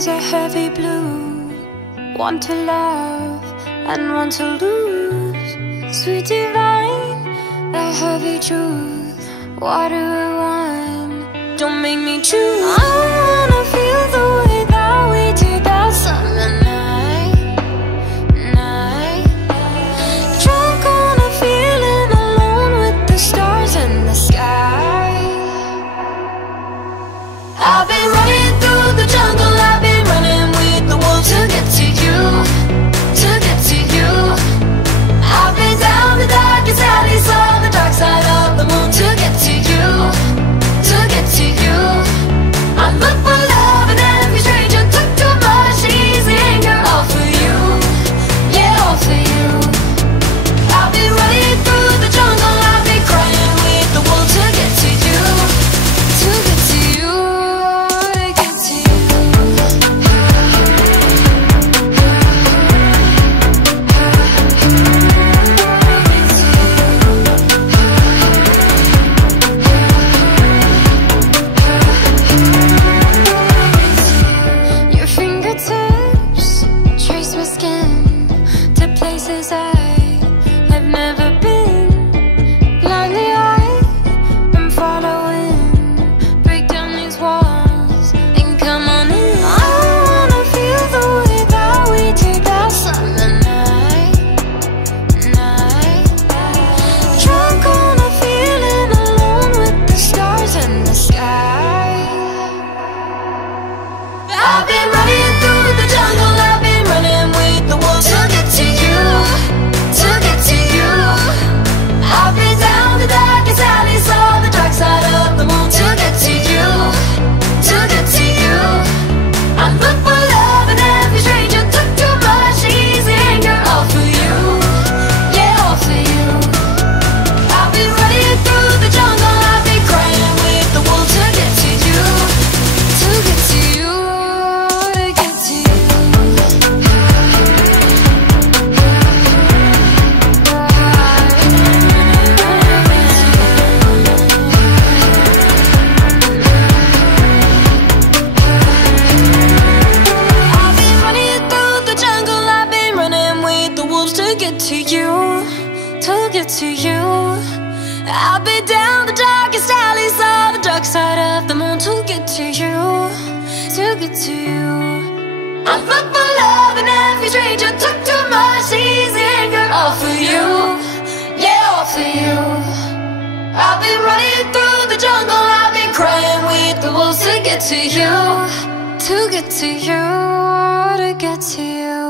skies are heavy blue, want to love and want to lose. Sweet divine, the heavy truth. What do I want? Don't make me choose. I wanna feel the way that we did that summer night. Drunk on a feeling, alone with the stars in the sky. I've been running through the jungle, I've been running with the wolves to get to you, to get to you. I've been down the darkest alleys, saw the dark side of the moon to get to you, to get to you. I look for love and every stranger took too much easy anger. All for you, yeah, all for you. I've been running through the jungle, I've been crying with the wolves to get to you, to get to you, to get to you. Your fingertips trace my skin to places I have never been. Blindly I'm following, break down these walls and come on in. I wanna feel the way that we did that summer night. Drunk on a feeling, alone with the stars in the sky. I've been running through the jungle, I've been running with the wolves to get to you, to get to you. I've been down the darkest alleys, saw the dark side of the moon to get to you, to get to you. I look for love and every stranger took too much easy anger. All for you, yeah, all for you. I've been running through the jungle, I've been crying with the wolves to get to you, to get to you, to get to you. I've been running through the jungle, I've been running with the wolves to get to you, to get to you. I've been down the darkest alleys, saw the dark side of the moon to get to you, to get to you. I look for love and every stranger took too much easy anger. All for you, yeah, all for you. I've been running through the jungle, I've been crying with the wolves to get to you, to get to you, to get to you.